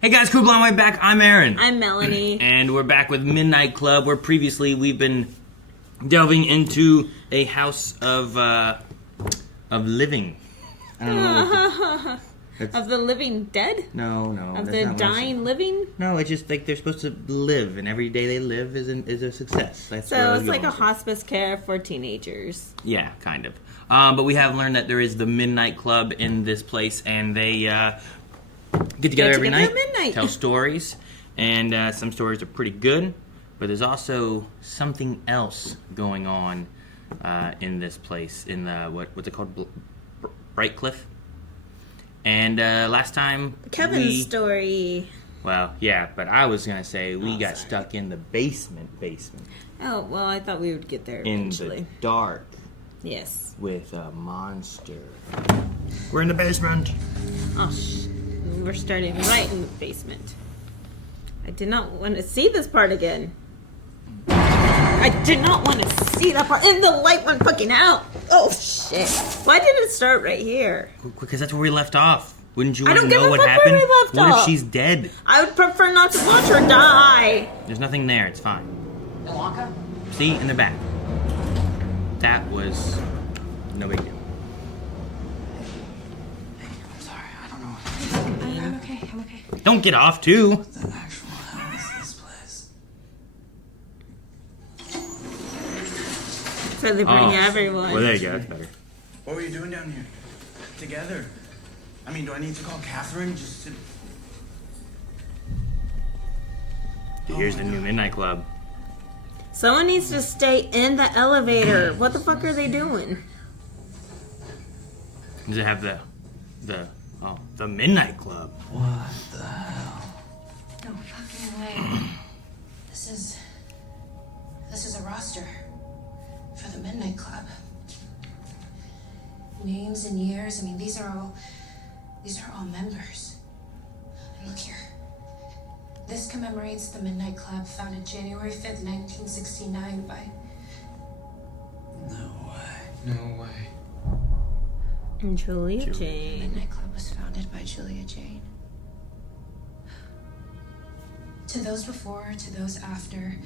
Hey guys, cool blonde way back. I'm Aaron. I'm Melanie. And we're back with Midnight Club, where previously we've been delving into a house of living. I don't know. Of the living dead? No. Of the dying living? No, it's just like they're supposed to live, and every day they live is a success. That's so it's like a hospice care for teenagers. Yeah, kind of. But we have learned that there is the Midnight Club in this place, and they get together every night, at midnight. Tell stories, and some stories are pretty good, but there's also something else going on in this place, in the, what's it called, Bright Cliff? And last time Kevin's story. Well, yeah, but I was going to say we got stuck in the basement. Oh, well, I thought we would get there eventually. In the dark. Yes. With a monster. We're in the basement. Oh, we're starting right in the basement. I did not want to see this part again. I did not want to see that part. And the light went fucking out. Oh, shit. Why did it start right here? Because that's where we left off. Wouldn't you want to know what happened? Where we left what off? If she's dead? I would prefer not to watch her die. There's nothing there. It's fine. Ilanka? See? In the back. That was no big deal. I'm sorry. I don't know. I'm okay. I'm okay. Don't get off, too. What the actual hell is this place? So they bring everyone. Well, there you go. That's better. What were you doing down here? Together? I mean, do I need to call Catherine just to... Here's the new Midnight Club. Someone needs to stay in the elevator. What the fuck are they doing? Does it have the Midnight Club? What the hell? No fucking way. This is a roster for the Midnight Club. Names and years. I mean, these are all members. And look here. This commemorates the Midnight Club, founded January 5th, 1969 by... No way. No way. Julia The Jane. Midnight Club was founded by Julia Jane. To those before, to those after,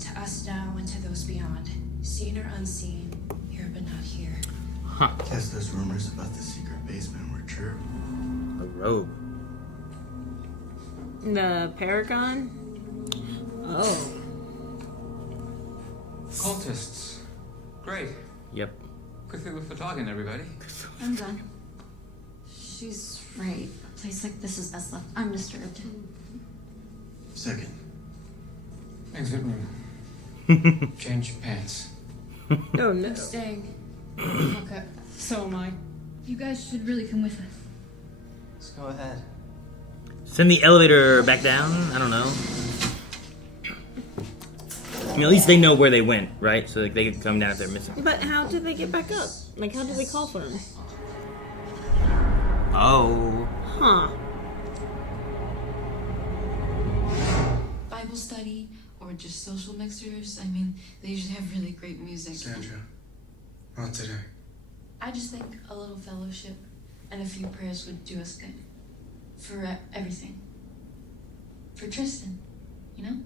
to us now, and to those beyond. Seen or unseen, here but not here. Huh. Guess those rumors about the secret basement were true. A robe. The Paragon? Oh. Cultists. Great. Yep. Quickly with the talking, everybody. I'm done. She's right. A place like this is best left undisturbed. Second. Exit room. Change your pants. Oh no. I'm staying. Okay. So am I. You guys should really come with us. Let's go ahead. Send the elevator back down? I don't know. I mean, at least they know where they went, right? So like, they can come down if they're missing. But how did they get back up? Like, how did they call for them? Oh. Huh. Bible study or just social mixers. I mean, they usually have really great music. Sandra, not today. I just think a little fellowship and a few prayers would do us good. For everything. For Tristan, you know?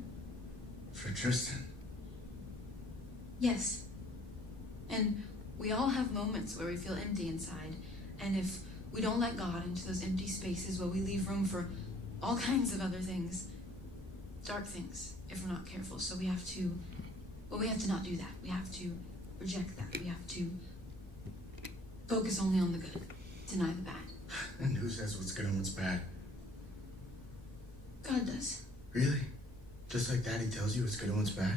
For Tristan. Yes. And we all have moments where we feel empty inside. And if we don't let God into those empty spaces, where we leave room for all kinds of other things, dark things, if we're not careful. So we have to not do that. We have to reject that. We have to focus only on the good, deny the bad. And who says what's good and what's bad? God does. Really? Just like Daddy tells you what's good and what's bad?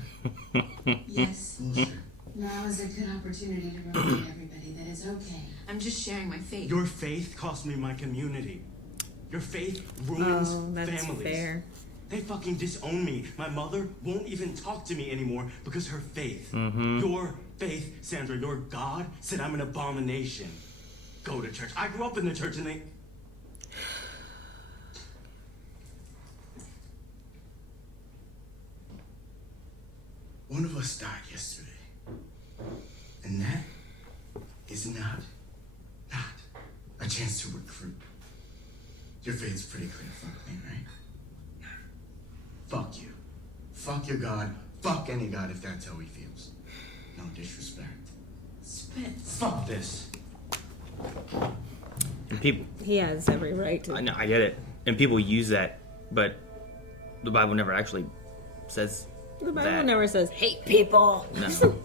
Yes. Bullshit. Now is a good opportunity to remind everybody that it's okay. I'm just sharing my faith. Your faith cost me my community. Your faith ruins That's families. fair. They fucking disown me. My mother won't even talk to me anymore because her faith. Mm-hmm. Your faith, Sandra, your God said I'm an abomination. Go to church. I grew up in the church and they... One of us died yesterday. And that is not a chance to recruit. Your faith's pretty clear fucking, right? Fuck you. Fuck your God. Fuck any God if that's how he feels. No disrespect. Spence. Fuck this. And people, He has every right to. I know, I get it. And people use that, but the Bible never actually says The Bible that. never says, hate people. No.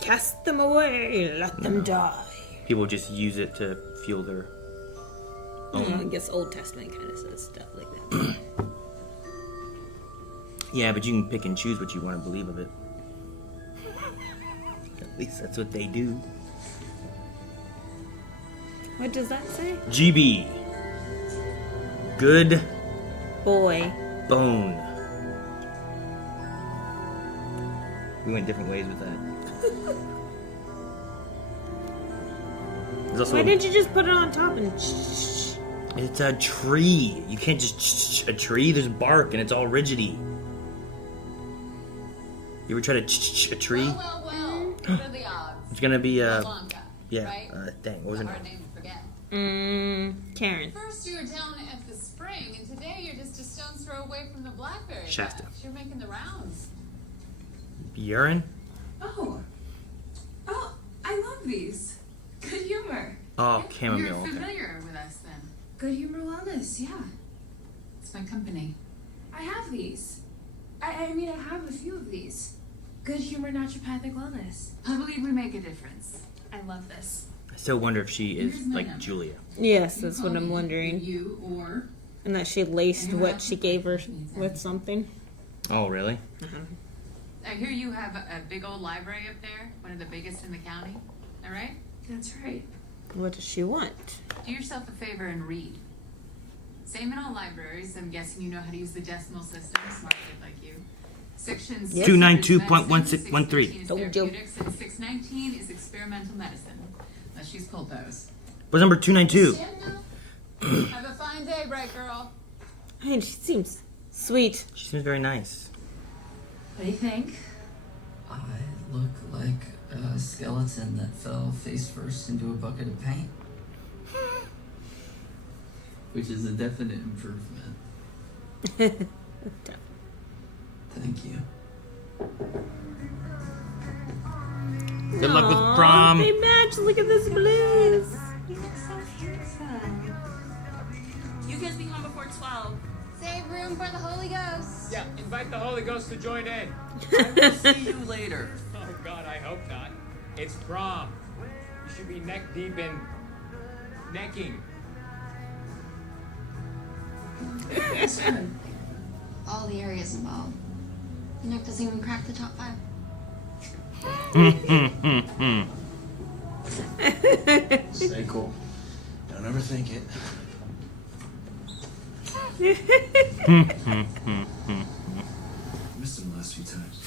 Cast them away. Let them die. People just use it to fuel their own. I guess Old Testament kind of says stuff like that. Yeah, but you can pick and choose what you want to believe of it. At least that's what they do. What does that say? GB. Good Boy. bone. We went different ways with that. There's also Why didn't you just put it on top and it's a tree. You can't just a tree. There's bark and it's all rigidy. You ever try to a tree? Well. What are the odds? It's gonna be Blanca, yeah. right? Dang, what was her Hard name? name to forget. Karen. First you were down at the spring, and today you're just a stone's throw away from the blackberry Shasta. patch. You're making the rounds. Urine? Oh, I love these. Good humor. Oh, You're chamomile. Okay. familiar with us then. Good humor wellness, yeah. It's my company. I have these. I have a few of these. Good humor naturopathic wellness. I believe we make a difference. I love this. I still wonder if she is Here's my like number. Julia. Yes, You that's call what I'm me wondering. You or And that she laced Anyone what else she with gave her questions? with something. Oh, really? I hear you have a big old library up there, one of the biggest in the county. All right? That's right. What does she want? Do yourself a favor and read. Same in all libraries. I'm guessing you know how to use the decimal system. Smart kid like you. Sections Yes. 292.1613. Told you. therapeutics, and 619 is experimental medicine. Unless she's pulled those. What's number 292? Have a fine day, bright girl. I mean, she seems sweet. She seems very nice. What do you think? I look like a skeleton that fell face first into a bucket of paint. Which is a definite improvement. Thank you. Good luck with Aw, prom. They match. Look at this blues. You look so handsome. You guys be home before 12. Save room for the Holy Ghost. Yeah, invite the Holy Ghost to join in. I will see you later. Oh God, I hope not. It's prom. You should be neck deep in necking. All the areas involved. Nick doesn't even crack the top 5. Stay cool. Don't ever think it. Missed him the last few times.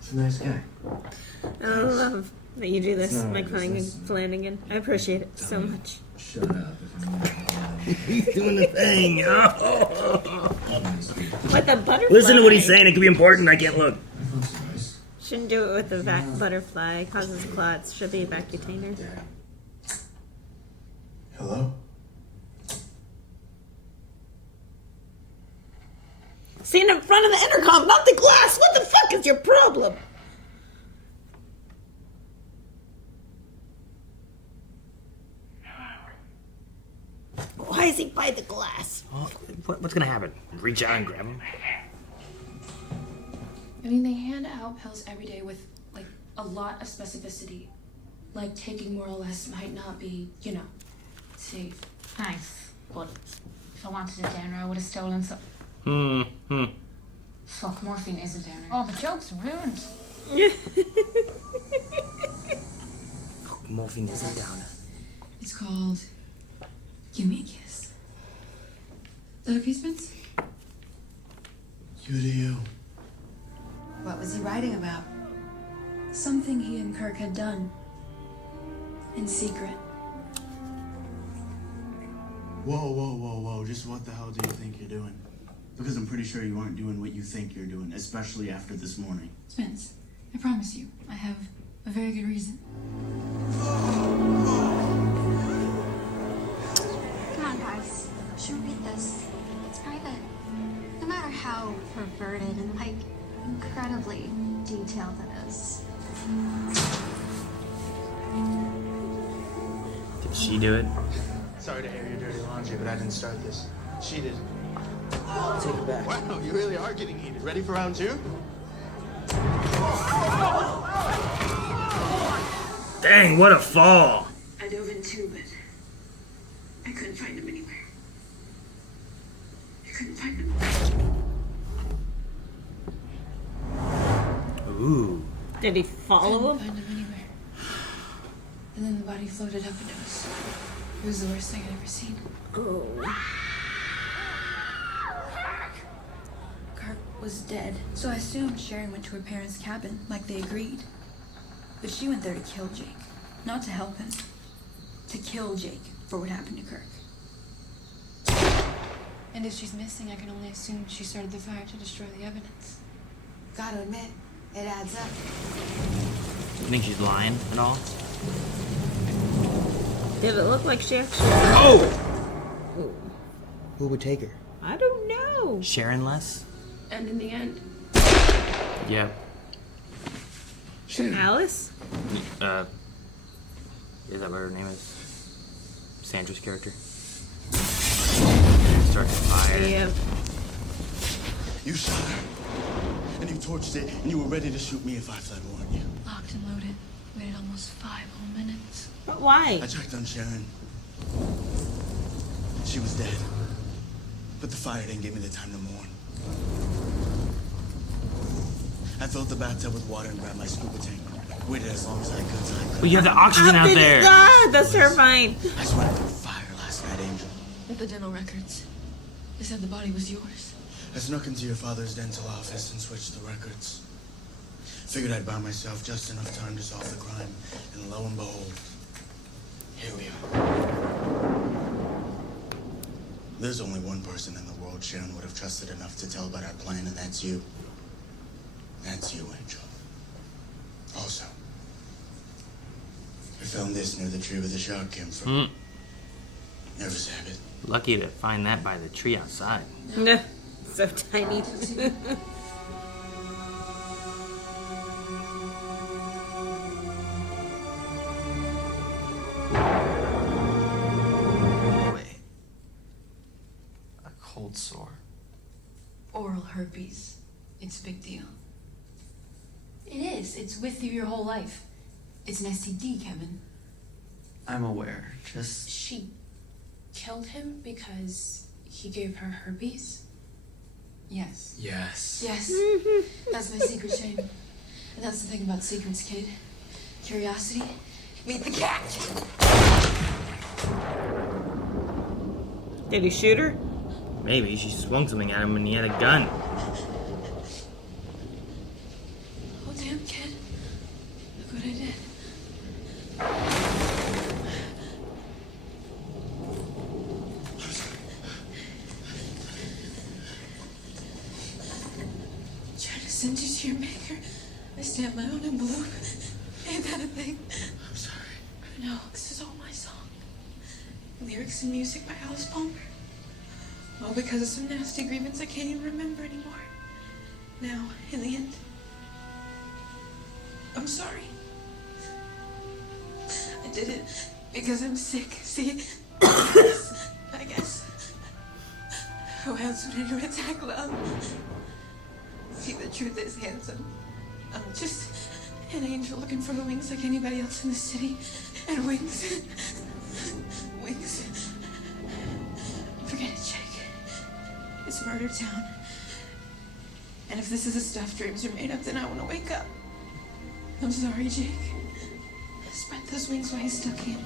He's a nice guy. I love that you do this, No, Mike Flanagan. I appreciate it so much. Shut up if I'm not He's doing the thing. What the butterfly? Listen to what he's saying. It could be important. I can't look. Shouldn't do it with the butterfly. Causes clots. Should be a vacutainer. Hello? Stand in front of the intercom, not the glass. What the fuck is your problem? Why is he by the glass? What's gonna happen? Reach out and grab him? I mean, they hand out pills every day with, like, a lot of specificity. Like, taking more or less might not be, safe. Nice. But if I wanted a downer, I would have stolen some. Fuck, morphine is a downer. Oh, the joke's ruined. Morphine isn't down. It's called Gimme a Kiss. That okay, Spence? You do you. What was he writing about? Something he and Kirk had done. In secret. Whoa. Just what the hell do you think you're doing? Because I'm pretty sure you aren't doing what you think you're doing, especially after this morning. Spence, I promise you, I have a very good reason. Come on, guys. Should we read this? It's private. how perverted and, like, incredibly detailed it is. Did she do it? Sorry to air your dirty laundry, but I didn't start this. She did. Take it back. Wow, you really are getting heated. Ready for round 2? Dang, what a fall! I dove in too, but I couldn't find him anywhere. I couldn't find him. Ooh. Did he follow him? Couldn't find him anywhere. And then the body floated up into us. It was the worst thing I'd ever seen. Oh. Kirk was dead, so I assumed Sharon went to her parents' cabin, like they agreed. But she went there to kill Jake. Not to help him. To kill Jake for what happened to Kirk. And if she's missing, I can only assume she started the fire to destroy the evidence. Gotta admit, it adds up. Do you think she's lying at all? Did it look like she actually... Oh! Oh. Who would take her? I don't know. Sharon less? And in the end, Yep. Alice? Is that what her name is? Sandra's character? Starting fire. Yeah. You shot her, and you torched it, and you were ready to shoot me if I fled, weren't you? Locked and loaded. Waited almost 5 whole minutes. But why? I checked on Sharon. She was dead. But the fire didn't give me the time to mourn. I filled the bathtub with water and grabbed my scuba tank. Waited as long as I could till I could. Well, you have the oxygen out there. Ah, that's terrifying. I swear through fire last night, Angel. At the dental records, they said the body was yours. I snuck into your father's dental office and switched the records. Figured I'd buy myself just enough time to solve the crime. And lo and behold, here we are. There's only one person in the world Sharon would have trusted enough to tell about our plan, and that's you. That's you, Angel. Also, I found this near the tree where the shark came from. Never said it. Lucky to find that by the tree outside. No. So tiny. Wait. A cold sore. Oral herpes. It's a big deal. It is. It's with you your whole life. It's an STD, Kevin. I'm aware. Just she killed him because he gave her herpes. Yes. yes. Yes. That's my secret, Shane. And that's the thing about secrets, kid. Curiosity. Meet the cat. Did he shoot her? Maybe she swung something at him when he had a gun. Oh, damn, kid. Look what I did. Trying to send you to your maker. I stamp my own envelope. Ain't that a thing? I'm sorry. No, this is all my song. Lyrics and music by Alice Palmer. All because of some nasty grievance I can't even remember anymore. Now, in the end, I'm sorry. I did it because I'm sick. See? I guess. Who else would ever attack love? See, the truth is, handsome, I'm just an angel looking for the wings like anybody else in the city. And wings. Wings. Forget it, Jake. It's murder town. And if this is a stuff dreams are made up, then I want to wake up. I'm sorry, Jake. Spread those wings while you still can.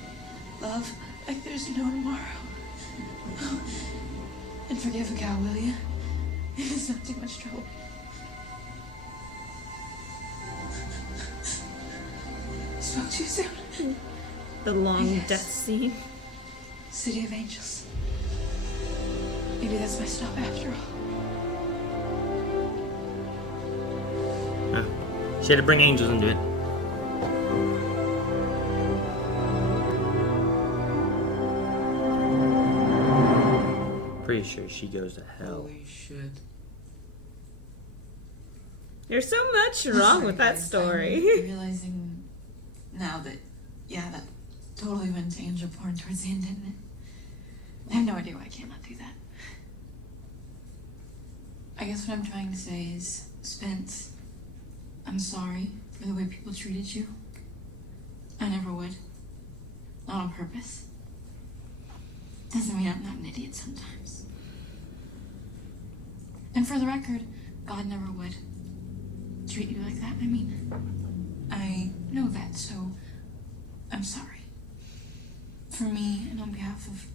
Love like there's no tomorrow. Oh. And forgive a cow, will you? If it's not too much trouble. Spoke too soon. The long Yes. death scene. City of Angels. Maybe that's my stop after all. She had to bring angels into it. Pretty sure she goes to hell. Holy shit. There's so much wrong with that story. I'm realizing now that, that totally went to angel porn towards the end, didn't it? I have no idea why I cannot do that. I guess what I'm trying to say is, Spence, I'm sorry for the way people treated you. I never would. Not on purpose. Doesn't mean I'm not an idiot sometimes. And for the record, God never would treat you like that. I mean, I know that, so I'm sorry. For me, and on behalf of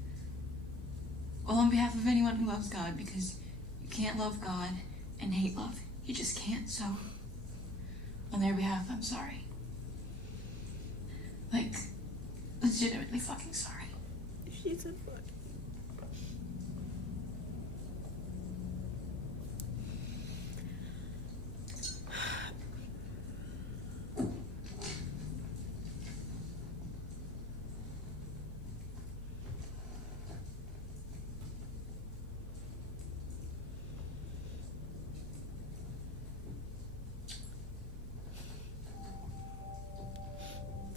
anyone who loves God, because you can't love God and hate love. You just can't, so on their behalf, I'm sorry. Like, legitimately fucking sorry. She's a fuck.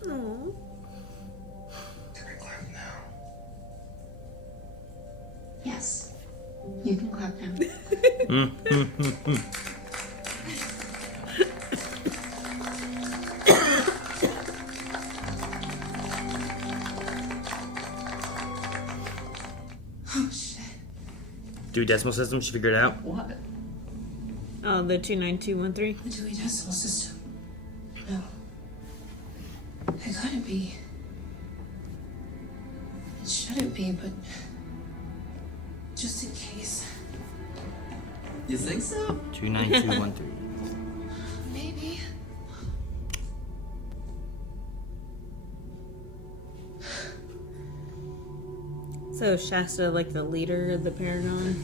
Oh. Can we clap now? Yes. You can clap now. Oh, shit. Dewey Decimal System, she figured it out. What? Oh, the 29213. The Dewey Decimal System. No. It couldn't be. It shouldn't be, but just in case. You think so? 29213. Maybe. So Shasta, like the leader of the Paragon?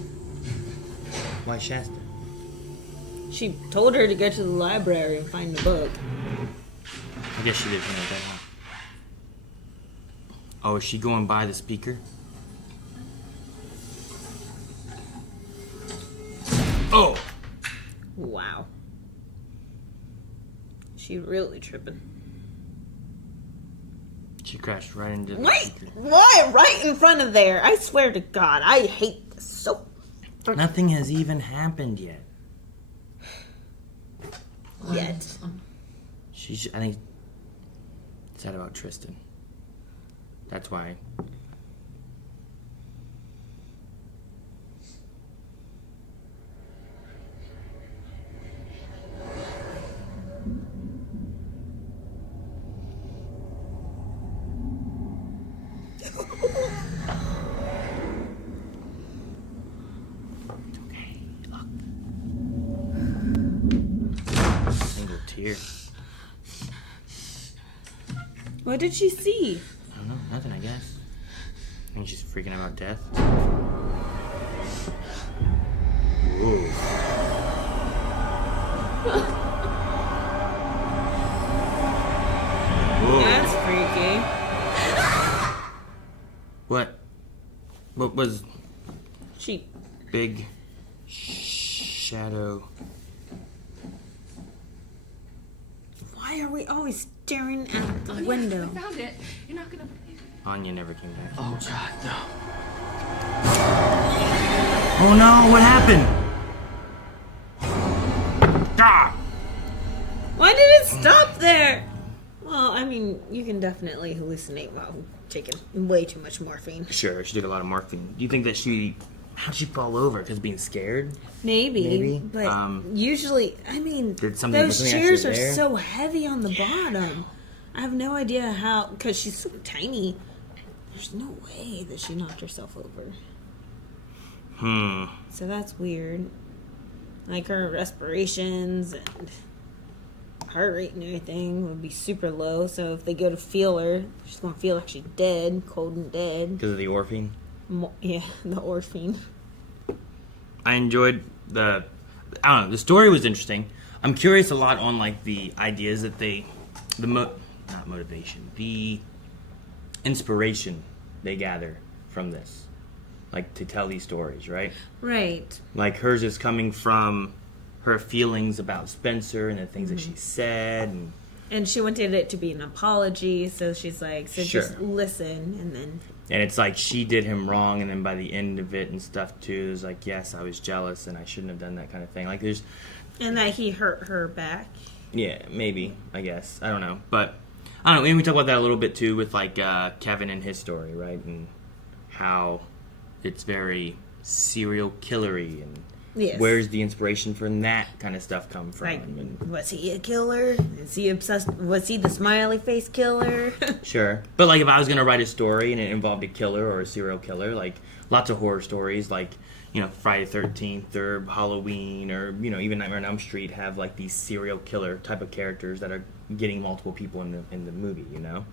Why Shasta? She told her to go to the library and find the book. I guess she did think of that. Huh? Oh, is she going by the speaker? Oh! Wow. She really tripping. She crashed right into the Wait! speaker. Why? Right in front of there. I swear to God, I hate this so... Nothing has even happened yet. Yet. I think it's sad about Tristan. That's why. It's okay. Look. Single tear. What did she see? I don't know. Nothing, I guess. I think she's freaking out about death. Whoa. Whoa. That's freaky. What? What was She... big shadow? Why are we always staring out the window? I found it. You're not gonna believe it. Anya never came back. Oh God, no. Oh no, what happened? Ah! Why did it stop there? Well, I mean, you can definitely hallucinate while taking way too much morphine. Sure, she took a lot of morphine. Do you think that how'd she fall over? Because being scared? Maybe. But usually, I mean, was those something chairs actually are there? so heavy on the bottom. I have no idea how, because she's so tiny. There's no way that she knocked herself over. So that's weird. Like her respirations and heart rate and everything would be super low. So if they go to feel her, she's going to feel like she's dead, cold and dead. Because of the morphine? Yeah, the morphine. I enjoyed I don't know, the story was interesting. I'm curious a lot on like the ideas that not motivation, the inspiration they gather from this. Like to tell these stories, right? Right. Like hers is coming from her feelings about Spencer and the things that Mm-hmm. she said. And she wanted it to be an apology, so she's like, so Sure. just listen, and then... And it's like she did him wrong, and then by the end of it and stuff too, it's like, yes, I was jealous and I shouldn't have done that kind of thing. Like there's... And that he hurt her back. Yeah, maybe, I guess. I don't know. But, I don't know, and we talk about that a little bit too with like Kevin and his story, right? And how it's very serial killery, and Yes. where's the inspiration from that kind of stuff come from? Like, And, was he a killer? Is he obsessed? Was he the smiley face killer? sure. But like if I was going to write a story and it involved a killer or a serial killer, like lots of horror stories, like, you know, Friday the 13th or Halloween or, you know, even Nightmare on Elm Street have like these serial killer type of characters that are getting multiple people in the movie, you know?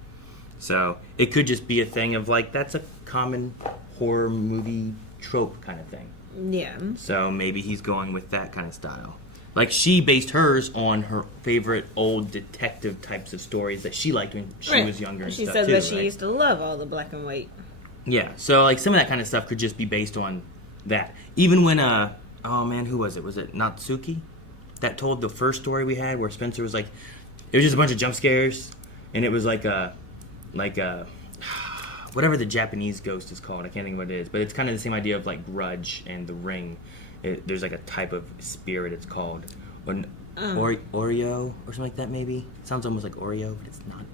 So it could just be a thing of like, that's a common horror movie trope kind of thing. Yeah. So maybe he's going with that kind of style. Like she based hers on her favorite old detective types of stories that she liked when she Right. was younger and She stuff said too, that she right? used to love all the black and white. Yeah, so like some of that kind of stuff could just be based on that. Even when oh man, who was it? Was it Natsuki that told the first story we had where Spencer was like, it was just a bunch of jump scares, and it was like a whatever the Japanese ghost is called. I can't think of what it is, but it's kind of the same idea of like Grudge and The Ring. There's like a type of spirit it's called, Oreo or something like that. Maybe it sounds almost like Oreo, but it's not.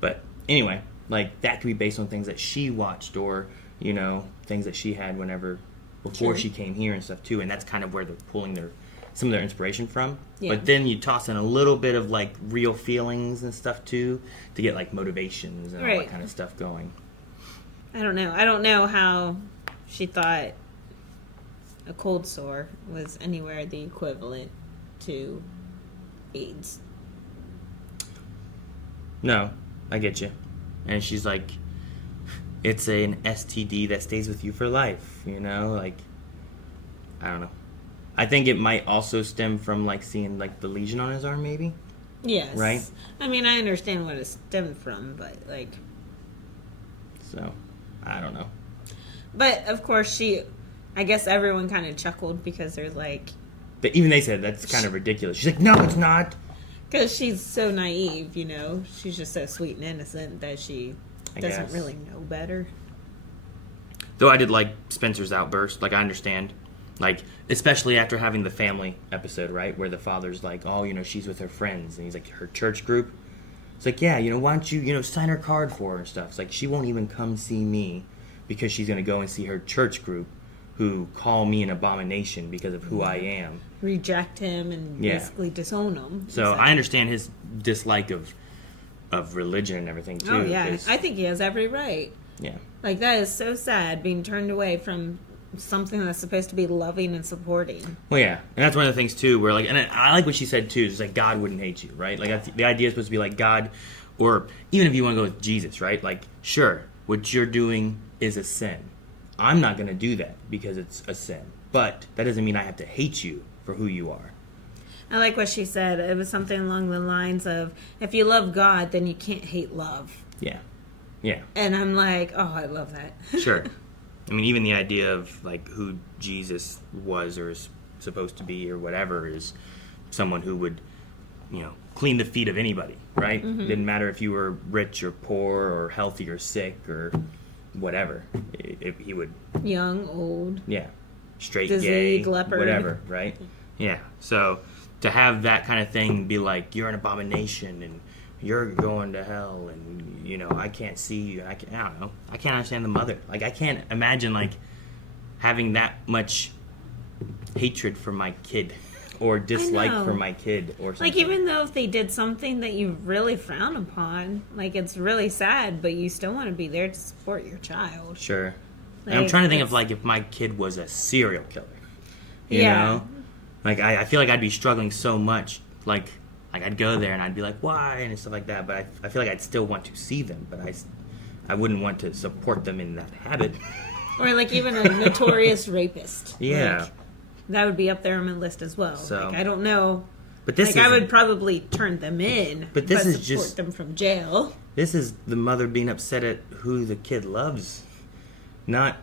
But anyway, like that could be based on things that she watched, or you know, things that she had before Sure. she came here and stuff too. And that's kind of where they're pulling some of their inspiration from. Yeah. But then you toss in a little bit of like real feelings and stuff too to get like motivations and all Right. that kind of stuff going. I don't know how she thought a cold sore was anywhere the equivalent to AIDS. No, I get you. And she's like, it's an STD that stays with you for life, you know? Like, I don't know. I think it might also stem from like seeing like the lesion on his arm, maybe. Yes. Right? I mean, I understand what it stemmed from, but like... So, I don't know. But, of course, I guess everyone kind of chuckled because they're like... But even they said that's kind of ridiculous. She's like, no, it's not. Because she's so naive, you know? She's just so sweet and innocent that she doesn't guess. really know better. Though I did like Spencer's outburst. Like, I understand. Like, especially after having the family episode, right? Where the father's like, oh, you know, she's with her friends. And he's like, her church group. It's like, yeah, you know, why don't you, you know, sign her card for her and stuff. It's like, she won't even come see me because she's going to go and see her church group who call me an abomination because of who I am. Reject him and basically disown him. So I understand his dislike of religion and everything, too. Oh, yeah. 'cause- I think he has every right. yeah. Like, that is so sad, being turned away from something that's supposed to be loving and supporting. Well, yeah, and that's one of the things too, where like, and I like what she said too. It's like God wouldn't hate you, right? Like the idea is supposed to be like God, or even if you want to go with Jesus, right? Like, sure, what you're doing is a sin. I'm not going to do that because it's a sin, but that doesn't mean I have to hate you for who you are. I like what she said. It was something along the lines of, if you love God, then you can't hate love. Yeah, yeah, And I'm like, oh, I love that. sure. I mean, even the idea of like who Jesus was or is supposed to be or whatever is someone who would, you know, clean the feet of anybody, right? Mhm. Didn't matter if you were rich or poor or healthy or sick or whatever. If he would, Young, old. yeah, straight, Disease, gay, leopard. whatever, right? Yeah. So to have that kind of thing be like, you're an abomination and you're going to hell and, you know, I can't see you. I don't know. I can't understand the mother. Like, I can't imagine, like, having that much hatred for my kid or dislike know. for my kid or something. Like, even though if they did something that you really frown upon, like, it's really sad, but you still want to be there to support your child. Sure. Like, and I'm trying to think of, it's- like, if my kid was a serial killer. You Yeah. know? Like, I feel like I'd be struggling so much. Like, I'd go there and I'd be like, why? And stuff like that. But I feel like I'd still want to see them. But I wouldn't want to support them in that habit. Or, like, even a notorious rapist. Yeah. Like, that would be up there on my list as well. So- like, I don't know. But this like, I isn't- would probably turn them in. But this is support just- them from jail. This is the mother being upset at who the kid loves. Not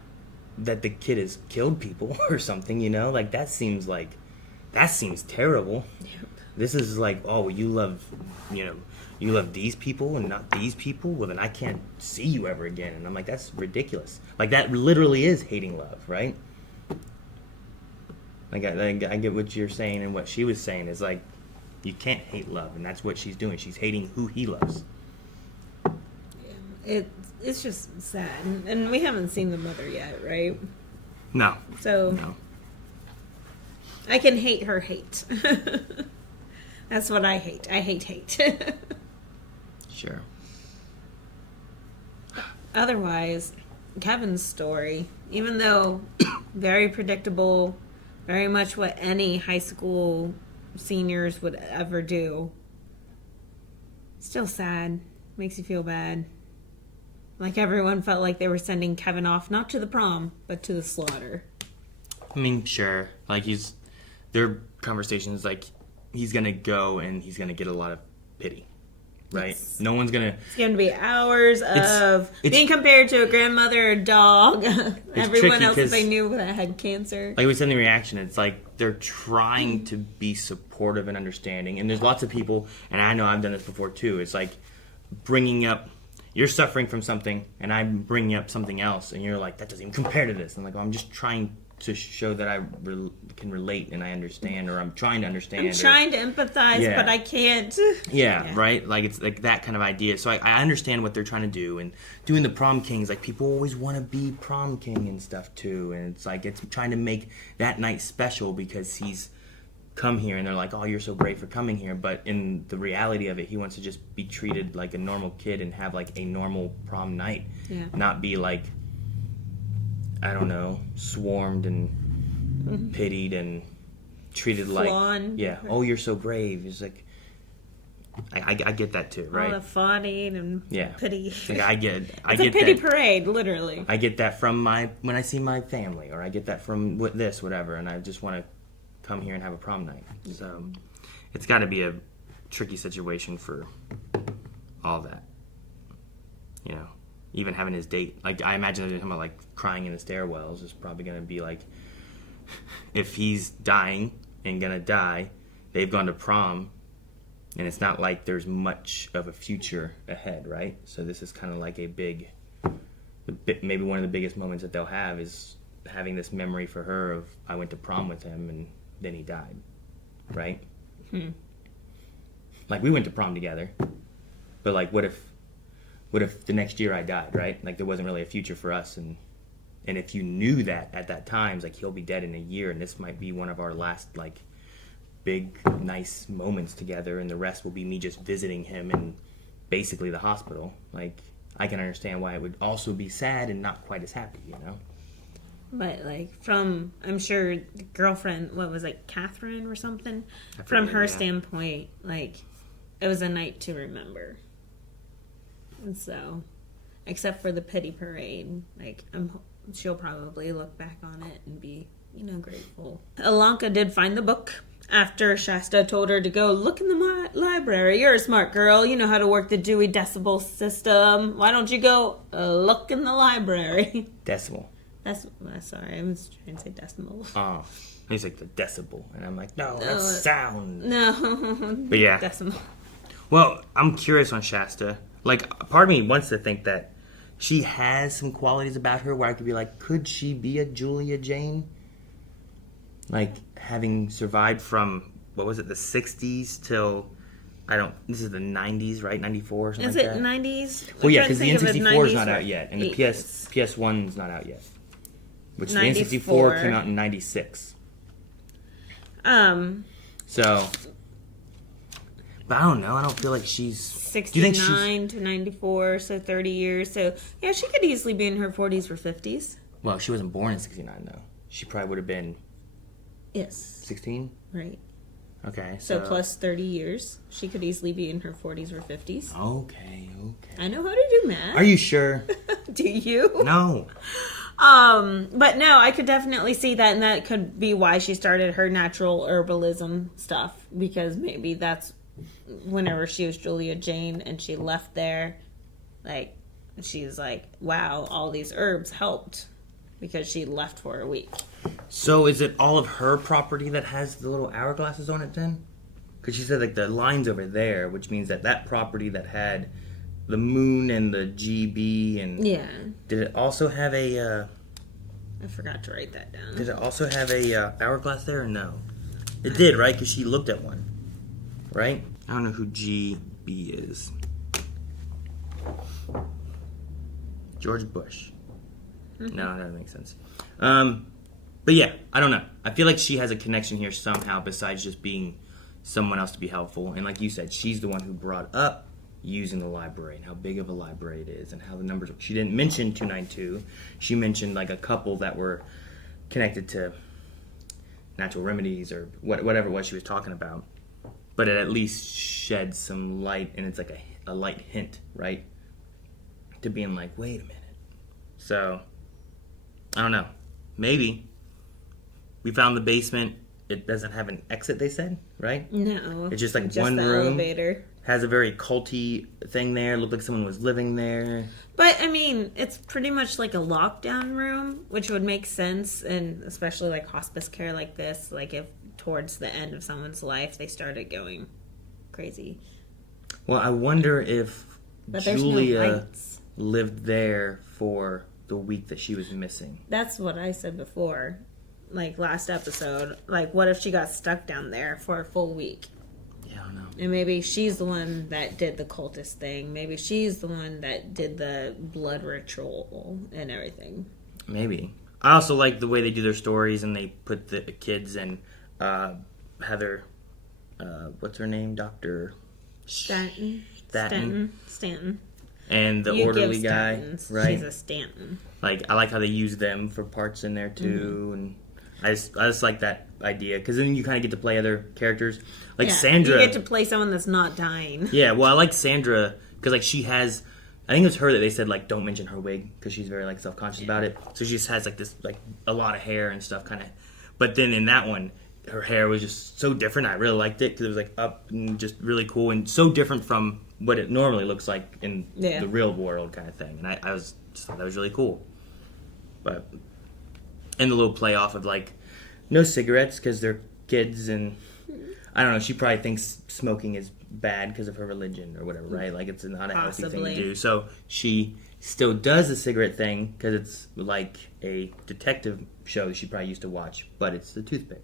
that the kid has killed people or something, you know? Like, that seems like that seems terrible. Yep. This is like, oh, you love these people and not these people? Well, then I can't see you ever again. And I'm like, that's ridiculous. Like, that literally is hating love, right? Like, I get what you're saying, and what she was saying is, like, you can't hate love, and that's what she's doing. She's hating who he loves. Yeah, it's just sad. And we haven't seen the mother yet, right? No. So, no. I can hate her hate. That's what I hate. I hate. Sure. Otherwise, Kevin's story, even though very predictable, very much what any high school seniors would ever do, still sad. Makes you feel bad. Like everyone felt like they were sending Kevin off, not to the prom, but to the slaughter. I mean, sure. Like, their conversations, like, he's going to go and he's going to get a lot of pity, right? Yes. No one's going to... It's going to be hours of being compared to a grandmother or dog. Everyone else that they knew that had cancer. Like we said in the reaction, it's like they're trying to be supportive and understanding. And there's lots of people, and I know I've done this before too, it's like bringing up... You're suffering from something, and I'm bringing up something else, and you're like, that doesn't even compare to this. And I'm like, well, I'm just trying to show that I can relate and I understand, or I'm trying to understand. I'm trying to empathize, but I can't. Yeah, right? Like, it's like that kind of idea. So I understand what they're trying to do. And doing the prom kings, like, people always want to be prom king and stuff, too. And it's like, it's trying to make that night special because he's come here, and they're like, oh, you're so brave for coming here. But in the reality of it, he wants to just be treated like a normal kid and have, like, a normal prom night. Yeah. Not be, like, I don't know, swarmed and pitied and treated Flawn. like, yeah, oh, you're so brave. It's like, I get that too, right? All the fawning and pity. Like, I get it's a pity parade, literally. I get that from when I see my family, or I get that from whatever, and I just want to come here and have a prom night. So it's got to be a tricky situation for all that, you know. Even having his date, like, I imagine him like crying in the stairwells is probably going to be like, if he's dying and going to die, they've gone to prom, and it's not like there's much of a future ahead, right? So this is kind of like maybe one of the biggest moments that they'll have is having this memory for her of, I went to prom with him and then he died, right? Like, we went to prom together, but like, what if the next year I died, right? Like, there wasn't really a future for us, and if you knew that at that time, it's like, he'll be dead in a year, and this might be one of our last, like, big, nice moments together, and the rest will be me just visiting him in basically the hospital. Like, I can understand why it would also be sad and not quite as happy, you know? But, like, from, I'm sure, the girlfriend, what was it, Catherine or something? From her standpoint, like, it was a night to remember. And so, except for the pity parade, like, she'll probably look back on it and be, grateful. Alanka did find the book after Shasta told her to go look in the library. You're a smart girl. You know how to work the Dewey Decimal System. Why don't you go look in the library? Decimal. Sorry, I was trying to say decimal. Oh, he's like the decibel. And I'm like, no, that's sound. No. But yeah. Decimal. Well, I'm curious on Shasta. Like, part of me wants to think that she has some qualities about her where I could be like, could she be a Julia Jane? Like, having survived from, what was it, the 60s till, this is the 90s, right? 94 or something is like it that? 90s? Well, yeah, because the N64 is not out yet, and the PS1 is not out yet. Which the N64 came out in 96. So... But I don't know. I don't feel like she's... 69 to 94, so 30 years. So, yeah, she could easily be in her 40s or 50s. Well, she wasn't born in 69, though. She probably would have been... Yes. 16? Right. Okay, so plus 30 years. She could easily be in her 40s or 50s. Okay. I know how to do math. Are you sure? Do you? No. But no, I could definitely see that, and that could be why she started her natural herbalism stuff, because maybe that's whenever she was Julia Jane and she left there, like, she's like, wow, all these herbs helped, because she left for a week. So is it all of her property that has the little hourglasses on it then? Because she said like the line's over there, which means that property that had the moon and the GB and... Yeah. Did it also have a... I forgot to write that down. Did it also have a hourglass there or no? It did, right? Because she looked at one. Right? I don't know who GB is. George Bush. Mm-hmm. No, that doesn't make sense. But yeah, I don't know. I feel like she has a connection here somehow besides just being someone else to be helpful. And like you said, she's the one who brought up using the library and how big of a library it is and how the numbers... She didn't mention 292. She mentioned like a couple that were connected to natural remedies or whatever it was she was talking about. But it at least sheds some light, and it's like a light hint, right? To being like, wait a minute. So, I don't know. Maybe. We found the basement. It doesn't have an exit, they said, right? No. It's just like just one the room. Elevator. Has a very culty thing there. Looked like someone was living there. But, I mean, it's pretty much like a lockdown room, which would make sense, and especially like hospice care like this, like if towards the end of someone's life they started going crazy. Well, I wonder if But Julia lived there for the week that she was missing. That's what I said before, like last episode. Like, what if she got stuck down there for a full week? Yeah, I don't know. And maybe she's the one that did the cultist thing. Maybe she's the one that did the blood ritual and everything. Maybe. I also like the way they do their stories, and they put the kids and Heather, what's her name? Dr. Stanton. And the you orderly give guy, Stantons. right? She's a Stanton. Like, I like how they use them for parts in there too, and I just like that idea because then you kind of get to play other characters, like Sandra. You get to play someone that's not dying. Yeah, well, I like Sandra because like she has. I think it was her that they said like don't mention her wig because she's very like self-conscious about it. So she just has like this like a lot of hair and stuff kind of. But then in that one, her hair was just so different. I really liked it because it was like up and just really cool and so different from what it normally looks like in the real world kind of thing. And I just thought that was really cool. But and the little play off of like no cigarettes because they're kids and I don't know. She probably thinks smoking is bad because of her religion or whatever, right? Like it's not a healthy thing to do. So she still does the cigarette thing because it's like a detective show she probably used to watch, but it's the toothpick.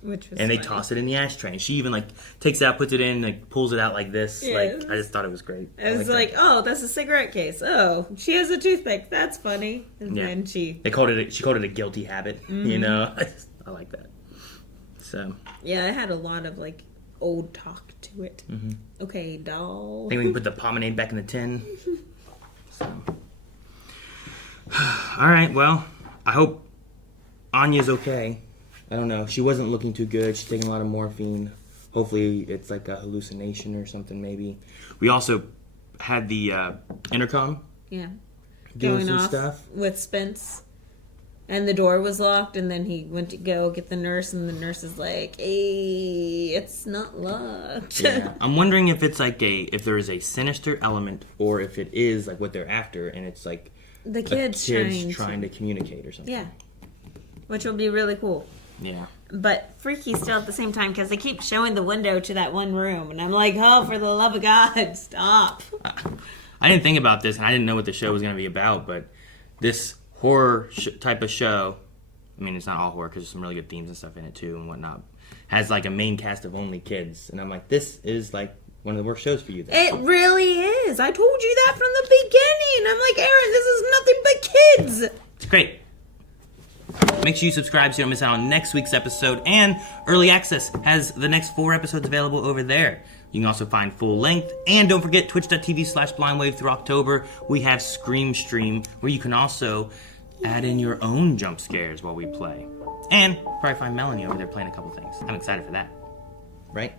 Which was and they funny. toss it in the ashtray. And she even like takes it out, puts it in, like pulls it out like this. Yes. Like I just thought it was great. It was like, oh, that's a cigarette case. Oh, she has a toothpick. That's funny. And then she called it a guilty habit. Mm-hmm. You know, I like that. So yeah, it had a lot of like old talk to it. Mm-hmm. Okay, doll. I think we can put the pomade back in the tin. So. All right. Well, I hope Anya's okay. I don't know. She wasn't looking too good. She's taking a lot of morphine. Hopefully it's like a hallucination or something maybe. We also had the intercom. Yeah. Doing Going some off stuff. with Spence. And the door was locked, and then he went to go get the nurse, and the nurse is like, hey, it's not locked. Yeah. I'm wondering if it's like if there is a sinister element or if it is like what they're after and it's like the kids trying to communicate or something. Yeah. Which will be really cool. Yeah. But freaky still at the same time because they keep showing the window to that one room. And I'm like, oh, for the love of God, stop. I didn't think about this and I didn't know what the show was going to be about, but this horror type of show, I mean, it's not all horror because there's some really good themes and stuff in it too and whatnot, has like a main cast of only kids. And I'm like, this is like one of the worst shows for you then. It really is. I told you that from the beginning. I'm like, Aaron, this is nothing but kids. It's great. Make sure you subscribe so you don't miss out on next week's episode. And Early Access has the next 4 episodes available over there. You can also find full length. And don't forget twitch.tv/blindwave through October. We have Scream Stream where you can also add in your own jump scares while we play. And probably find Melanie over there playing a couple things. I'm excited for that. Right?